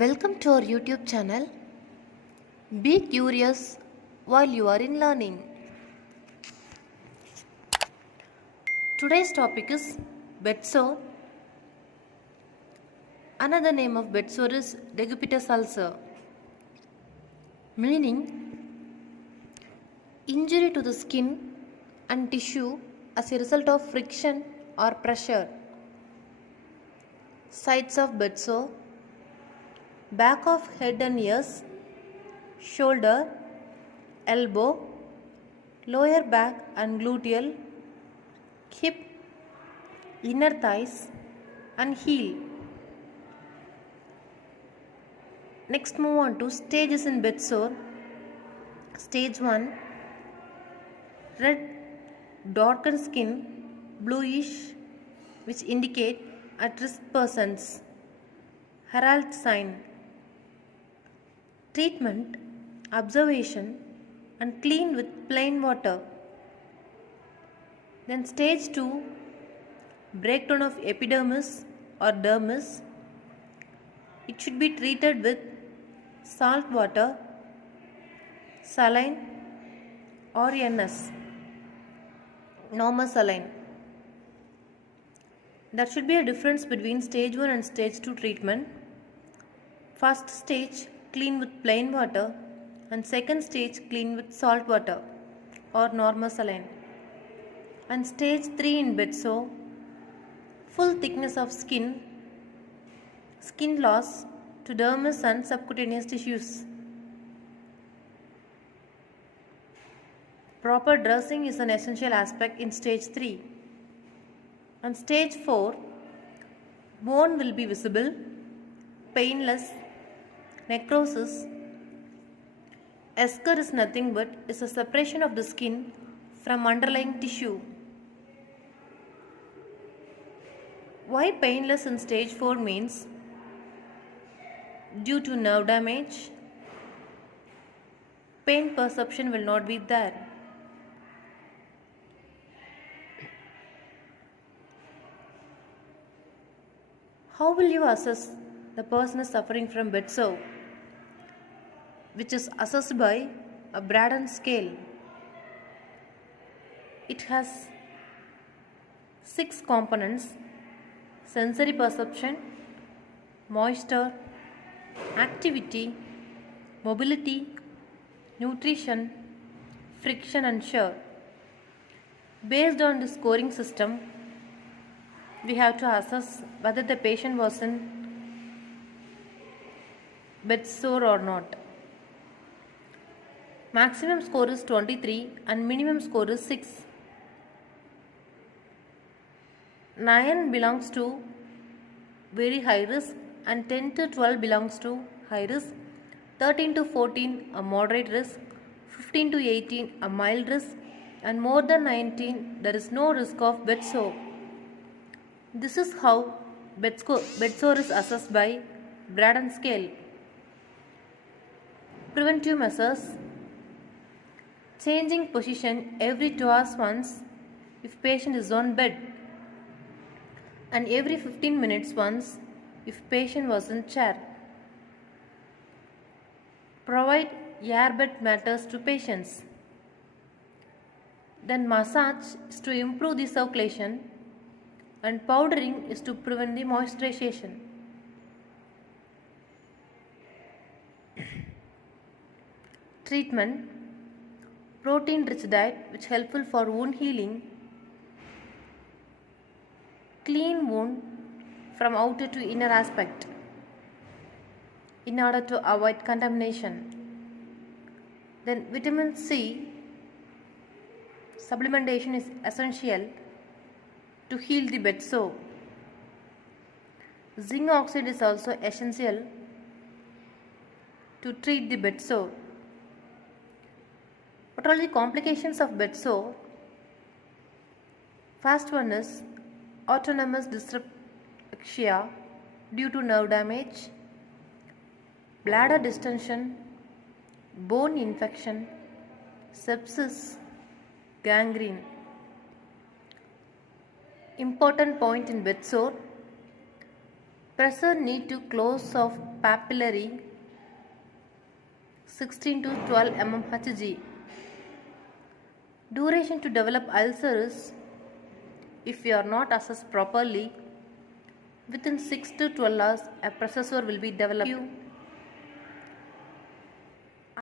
Welcome to our YouTube channel. Be curious while you are in learning. Today's topic is bedsore. Another name of bedsore is decubitus ulcer, meaning injury to the skin and tissue as a result of friction or pressure. Sites of bedsore: back of head and ears, shoulder, elbow, lower back and gluteal, hip, inner thighs and heel. Next, move on to stages in bedsore. Stage 1: red darkened skin, bluish, which indicate at risk persons. Herald sign. Treatment: observation and clean with plain water. Then stage 2: breakdown of epidermis or dermis. It should be treated with salt water, saline or NS, normal saline. There should be a difference between stage 1 and stage 2 treatment. First stage, clean with plain water, and second stage, clean with salt water or normal saline. And stage 3 in bedsore, full thickness of skin loss to dermis and subcutaneous tissues. Proper dressing is an essential aspect in stage 3. And stage 4, bone will be visible, painless, necrosis. Eschar is nothing but is a separation of the skin from underlying tissue. Why painless in stage 4 means due to nerve damage, pain perception will not be there. How will you assess the person is suffering from bedsore, which is assessed by a Braden scale? It has 6 components: sensory perception, moisture, activity, mobility, nutrition, friction and shear. Based on the scoring system, we have to assess whether the patient was in bedsore or not. Maximum score is 23 and minimum score is 6. 9 belongs to very high risk and 10 to 12 belongs to high risk, 13 to 14 a moderate risk, 15 to 18 a mild risk, and more than 19 there is no risk of bedsore. This is how bedsore is assessed by Braden scale. Preventive measures: changing position every 2 hours once if patient is on bed, and every 15 minutes once if patient was in chair. Provide airbed matters to patients. Then massage is to improve the circulation, and powdering is to prevent the moisturization. Treatment: protein rich diet which helpful for wound healing, clean wound from outer to inner aspect in order to avoid contamination. Then vitamin C supplementation is essential to heal the bedsore. Zinc oxide is also essential to treat the bedsore. What are the complications of bedsore? First one is autonomous dyspepsia due to nerve damage, bladder distension, bone infection, sepsis, gangrene. Important point in bedsore: Pressure need to close of papillary 16 to 12 mmHg. Duration to develop ulcers, if you are not assessed properly, within 6 to 12 hours a processor will be developed.